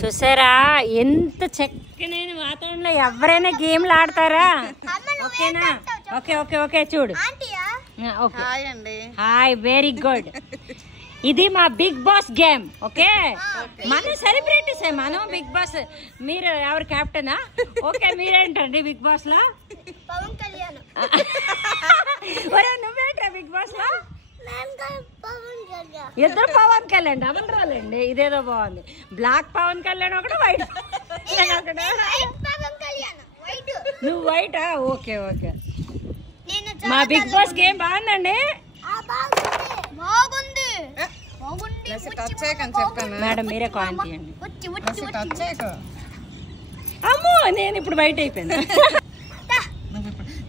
చూసారా ఎంత చక్కనైన వాతావరణంలో ఎవరైనా గేమ్లు ఆడతారా? ఓకేనా? ఓకే ఓకే ఓకే చూడు. Hi, very good. ఇది మా బిగ్ బాస్ గేమ్. ఓకే, మనం సెలబ్రిటీస్, మనం బిగ్ బాస్. మీరు ఎవరు కెప్టెనా? ఓకే, మీరేంటండి బిగ్ బాస్ లో? నువ్వేంటా బిగ్ బాస్ లో? ఇద్దరు పవన్ కళ్యాణ్, డబుల్ రోల్ అండి. ఇదేదో బాగుంది. బ్లాక్ పవన్ కళ్యాణ్ ఒకటి, వైట్ నువ్వు వైటా? Okay okay. మా బిగ్ బాస్ గేమ్ బాగుందండి. మేడం మీరే కాయిన్ తీయండి. అమ్మో, నేను ఇప్పుడు బయట అయిపోయింది.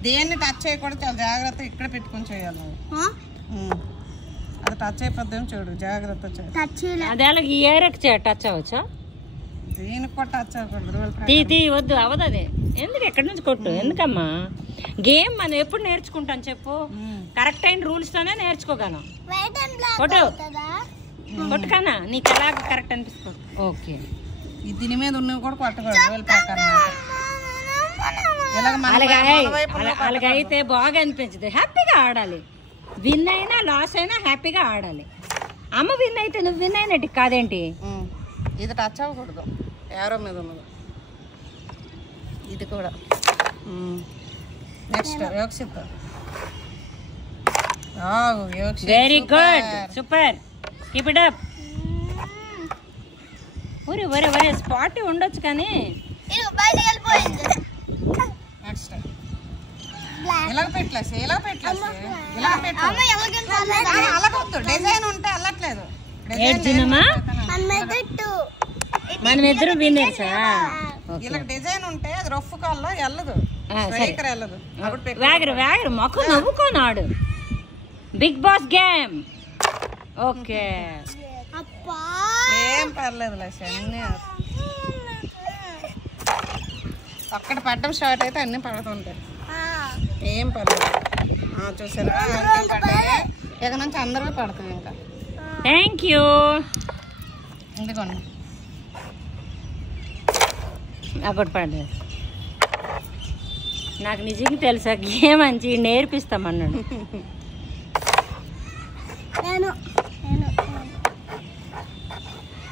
దేన్ని టచ్ చేయకూడదు, చాలా జాగ్రత్త. ఇక్కడ పెట్టుకొని చేయాలి. అది టచ్ అయిపోద్దాం, చూడు జాగ్రత్త. అదే అలాగే ఈ ఏరియాకి టచ్ అవ్వచ్చా? దీనికి కూడా టచ్ అవ్వకూడదు. తీ వద్దు, అవదు. అది ఎందుకు ఎక్కడి నుంచి కొట్టు? ఎందుకమ్మా? గేమ్ మనం ఎప్పుడు నేర్చుకుంటాం చెప్పు? కరెక్ట్ అయిన రూల్స్ తోనే నేర్చుకోగలం. కొట్టు కొట్టు కన్నా, నీకు ఎలా కరెక్ట్ అనిపిస్తుంది? ఓకే, దీని మీద ఉన్నవి కూడా కొట్టకూడదు. అలాగైతే బాగా అనిపించదు. హ్యాపీగా ఆడాలి. విన్ అయినా లాస్ అయినా హ్యాపీగా ఆడాలి. అమ్మ విన్ అయితే నువ్వు విన్ అయినట్టు కాదేంటి? ఇది టచ్ అవ్వకూడదు, ఎవరో మీద ఉన్నది. ఇది కూడా next Yokshit. Very good, super, keep it up. ఒరే ఒరే ఒరే, స్పాట్ ఉండొచ్చు కానీ. నెక్స్ట్ ఇలా పెట్టలేసి, ఇలా పెట్టలేసి, ఇలా పెట్టు. అలాగొద్దు, డిజైన్ ఉంటే వెళ్ళట్లేదు. మనం ఇద్దరు విన్నర్సా? ఇలా డిజైన్ ఉంటే అది రఫ్ కాల్లో వెళ్ళదు, వెళ్ళదు. వేగరు వేగరు మొక్క నవ్వుకోనాడు. Big boss game. ఓకే, ఏం పర్లేదు లేసి. అన్ని అక్కడ పడ్డం స్టార్ట్ అయితే అన్ని పడుతుంటాయి. ఏం పర్లేదు. చూసారా, ఇక నుంచి అందరూ పడుతుంది. ఇంకా థ్యాంక్ యూ. ఇందుకోండి, ఒకటి పడలేదు. నాకు నిజంగా తెలుసా గేమ్ మంచి నేర్పిస్తామన్నాడు.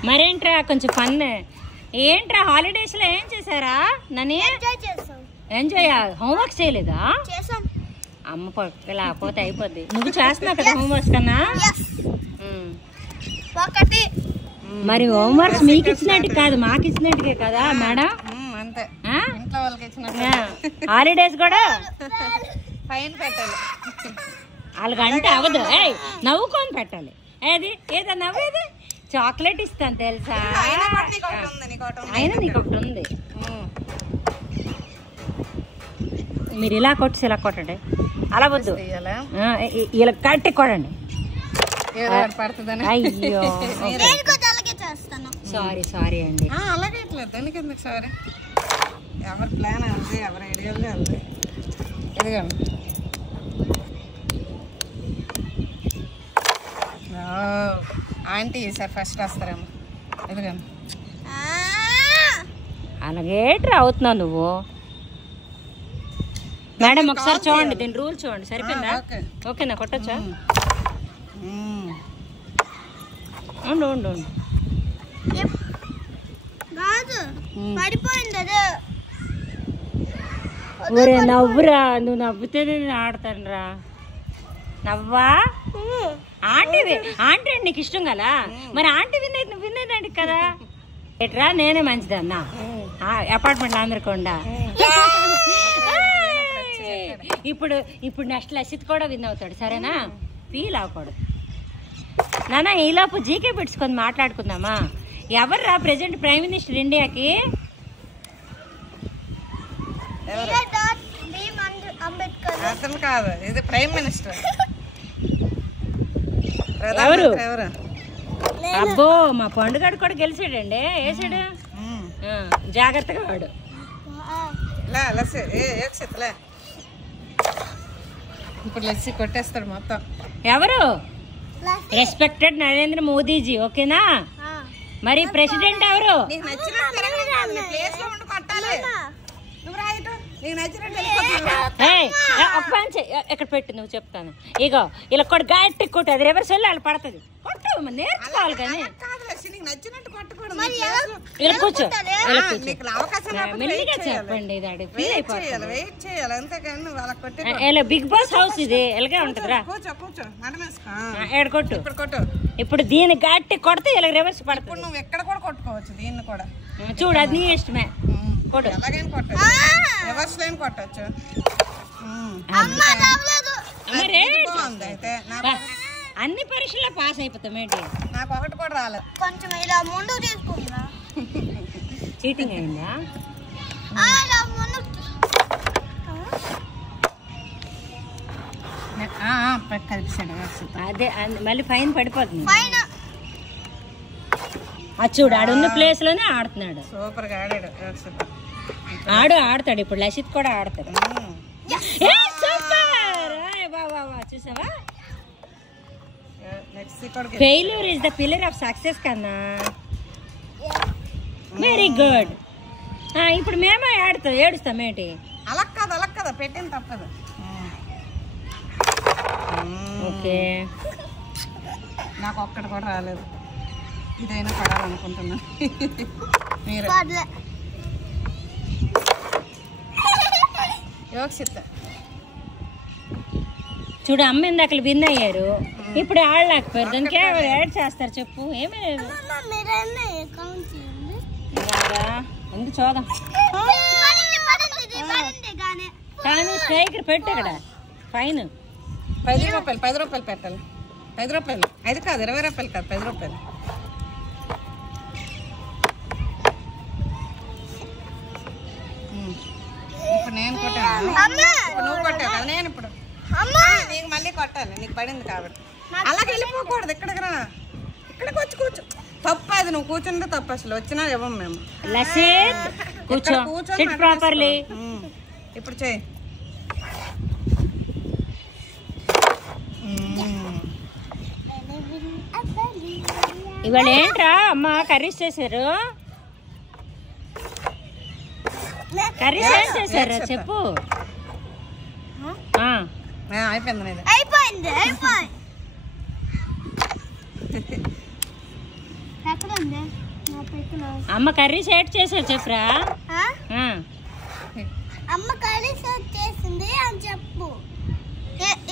మరేంట్రా కొంచెం ఫన్. ఏంట్రా హాలిడేస్ లో ఏం చేశారా? నన్ను ఎంజాయ్. హోంవర్క్ చేయలేదా? అమ్మ లేకపోతే అయిపోద్ది. నువ్వు చేస్తున్నావు కదా హోంవర్క్స్ కన్నా. మరి హోంవర్క్స్ మీకు ఇచ్చినట్టు కాదు, మాకు ఇచ్చినట్టుగా కదా మేడం? హాలిడేస్ కూడా వాళ్ళకంటే అవదు. నవ్వుకొని పెట్టాలి. ఏది ఏదో నవ్వేది చాక్లెట్ ఇస్తాను తెలుసా? అయినా నీకు ఒకటి ఉంది. మీరు ఇలా కొట్టి ఇలా కొట్టండి. అలా వద్దు, ఇలా కట్టి కొడండి. అయ్యో సారీ సారీ అండి. అలాగే దానికి ఎందుకు సారీ? ఎవరి ప్లాన్ అంతే, ఎవరి ఐడియాలే అంతే. ఎదిగండి. ఆంటీ సార్ ఫస్ట్ వస్తారేమో. ఎదిగండి. అలాగేట్రా అవుతున్నావు నువ్వు. మేడం ఒకసారి చూడండి, దీని రూల్ చూడండి. సరిపోయిందా? ఓకేనా? కొట్టచ్చా? ఉండు ఉండు ఉండు. ఒరే నవ్వురా, నువ్వు నవ్వుతేనే నేను ఆడతాను రా. నవ్వా? ఆంటీ ఆంటీ అండి నీకు ఇష్టం కదా, మరి ఆంటీ వినేది నువ్వు వినేదండి కదా. ఎట్రా నేనే మంచిదన్నా అపార్ట్మెంట్ అందరికొండా. ఇప్పుడు ఇప్పుడు నెక్స్ట్ లసిత్ కూడా విన్ అవుతాడు. సరేనా? ఫీల్ అవ్వకూడదు నాన్న. ఈలోపు జీకే పెట్టుకొని మాట్లాడుకుందామా? ఎవర్రా ప్రెసెంట్ ప్రైమ్ మినిస్టర్ ఇండియాకి? కాదు, ఇది ప్రైమ్ మినిస్టర్. ఎవరు? అబ్బో మా పండుగడు కూడా గెలిచాడండి. వేసాడు జాగ్రత్తగా వాడు. ఇప్పుడు లస్సీ కొట్టేస్తాడు మొత్తం. ఎవరు? రెస్పెక్టెడ్ నరేంద్ర మోదీజీ. ఓకేనా? మరి ప్రెసిడెంట్ ఎవరు? నీకు నచ్చినట్టు తిరగదు, నీ ప్లేస్ లో ఉండి కొట్టాలి. నువ్వు రా ఇటు, నీకు నచ్చినట్టు వెళ్ళిపోతావు. ఒక పని చెయ్యి, ఎక్కడ పెట్టు నువ్వు చెప్తాను. ఇగో ఇలా కొడు గట్టి కొట్టు, అది రివర్స్ వెళ్ళి అలా పడుతుంది. కొట్టు, నేర్చుకోవాలి కానీ. నీకు నచ్చినట్టు కొట్టకూడదు. ఇలా కూర్చో, ఇలా కూర్చో. నీకు అవకాశం మెల్లిగా చెప్పండి. వెయిట్ చేయాలి అంతేకాని నువ్వు అలా కొట్టి. ఇలా బిగ్ బాస్ హౌస్ ఇది ఎలాగే ఉంటదిరా. కూర్చో నడమేసుకో. ఏడు కొట్టు. ఇప్పుడు కొట్టు. ఇప్పుడు దీన్ని గట్టి కొడితే ఇలా రివర్స్ ఇప్పుడు పడుతుంది. నువ్వు ఎక్కడ కూడా కొట్టుకోవచ్చు దీన్ని కూడా. చూడు, అది నీ ఇష్టమే. కొట్టు. ఎలాగైనా కొట్టచ్చు, రివర్స్ లైన్ కొట్టచ్చు. బాగుంది అయితే. అన్ని పరీక్షల్లో పాస్ అయిపోతాం ఏంటి? నాకు ఒకటి కూడా రాలేదు. కొంచెం ఇలా ముందు తీసుకుందా. చీటింగ్ అయిందా? అదే మళ్ళీ ఫైన్ పడిపోతుంది. అది చూడు, ఆడున్న ప్లేస్ లోనే ఆడుతున్నాడు. సూపర్ గా ఆడాడు. ఆడతాడు ఇప్పుడు. లసిత్ కూడా ఆడతాడు. చూసావా? Failure is the pillar of success కన్నా. Very good. ఇప్పుడు మేమే ఆడుతాం, ఏడుస్తాం ఏంటి? అలా కదా పెట్టింది తప్పదు. ఓకే, నాకు ఒక్కటి కూడా రాలేదు. ఇదైనా పడాలనుకుంటున్నా. మీరు యోగసిత చూడు, అమ్మ ఇందాక విన్ అయ్యారు, ఇప్పుడు ఆడలేకపోయారు. దానికి యాడ్ చేస్తారు చెప్పు. ఏమీ లేదు. ఎందుకు చూద్దాం కానీ స్ట్రైకర్ పెట్టు ఇక్కడ. ఫైన్ 10 రూపాయలు పెట్టాలి. 5 రూపాయలు. 5 కాదు, 20 రూపాయలు కాదు, 10 రూపాయలు. ఇప్పుడు నేను కొట్టాను, నువ్వు కొట్టావు కదా. నేను ఇప్పుడు నీకు మళ్ళీ కొట్టాలి, నీకు పడింది కాబట్టి. అలాగే వెళ్ళిపోకూడదు. ఇక్కడికి రా, ఇక్కడికి వచ్చి కూర్చో. తప్పు అది, నువ్వు కూర్చుంటే తప్పు. అసలు వచ్చినా ఇవ్వం మేము. కూర్చొని ప్రాపర్లీ. ఇప్పుడు చేయి. ఇవాళ ఏంట్రా అమ్మ కర్రీస్ చేశారు? కర్రీస్ ఏం చేశారు చెప్పు. అయిపోయింది. అమ్మ కర్రీస్ ఏడ్ చేశారు చెప్పురా. అమ్మ కర్రీస్ చేసింది అని చెప్పు.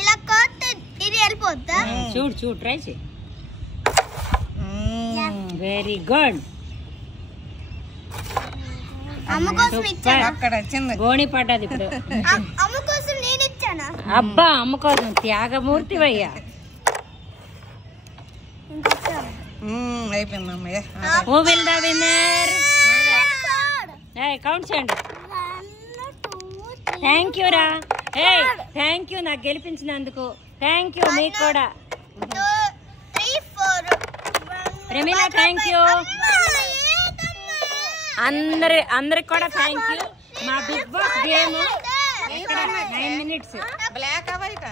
ఇలా కొట్టి ఇది వెళ్ళిపోద్దా? చూడు ట్రై చేయి. Very good. అమ్మ కోసం ఇచ్చాను. అక్కడ వచ్చింది గోణి పడ్డది ఇప్పుడు. అమ్మ కోసం నేను ఇచ్చానా? అబ్బా, అమ్మ కోసం త్యాగమూర్తి వయ్యా. అయిపోయిందమ్మయ్య. Who will the winner? Count చేయండి. థ్యాంక్ యూ రా. థ్యాంక్ యూ నాకు గెలిపించినందుకు. థ్యాంక్ యూ మీకు కూడా. Pramila thank you. అందరికి కూడా థ్యాంక్ యూ. మా big boss game 9 minutes. Black white